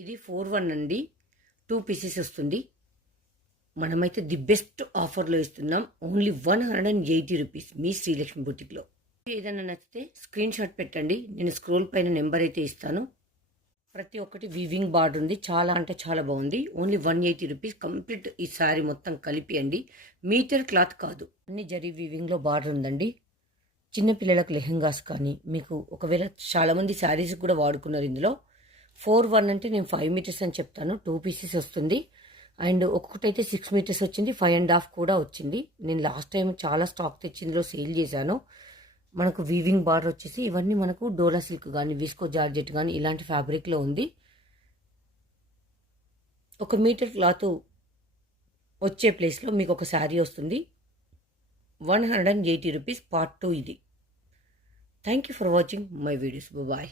ఇది 4-1 అండి. 2 పీసెస్ వస్తుంది. మనమైతే ది బెస్ట్ ఆఫర్లో ఇస్తున్నాం. ఓన్లీ 180 రూపీస్ మీ శ్రీలక్ష్మి బుటిక్లో. ఏదైనా నచ్చితే స్క్రీన్ షాట్ పెట్టండి. నేను స్క్రోల్ పైన నెంబర్ అయితే ఇస్తాను. ప్రతి ఒక్కటి వీవింగ్ బార్డర్ ఉంది. చాలా అంటే చాలా బాగుంది. ఓన్లీ 180 రూపీస్ కంప్లీట్ ఈ శారీ మొత్తం కలిపి అండి. మీటర్ క్లాత్ కాదు, అన్ని జరీ వీవింగ్లో బార్డర్ ఉందండి. చిన్నపిల్లలకు లెహెంగాస్ కానీ మీకు ఒకవేళ చాలామంది శారీస్ కూడా వాడుకున్నారు. ఇందులో 4-1 అంటే నేను 5 మీటర్స్ అని చెప్తాను. 2 పీసెస్ వస్తుంది. అండ్ ఒక్కొక్కటైతే 6 మీటర్స్ వచ్చింది, 5.5 కూడా వచ్చింది. నేను లాస్ట్ టైం చాలా స్టాక్ తెచ్చి ఇందులో సేల్ చేశాను. మనకు వీవింగ్ బార్డర్ వచ్చేసి ఇవన్నీ మనకు డోలా సిల్క్ కానీ విస్కో జార్జెట్ కానీ ఇలాంటి ఫ్యాబ్రిక్లో ఉంది. 1 మీటర్ క్లాత్ వచ్చే ప్లేస్లో మీకు ఒక శారీ వస్తుంది. 180 రూపీస్ పార్ట్ 2 ఇది. Thank you for watching my videos. Bye.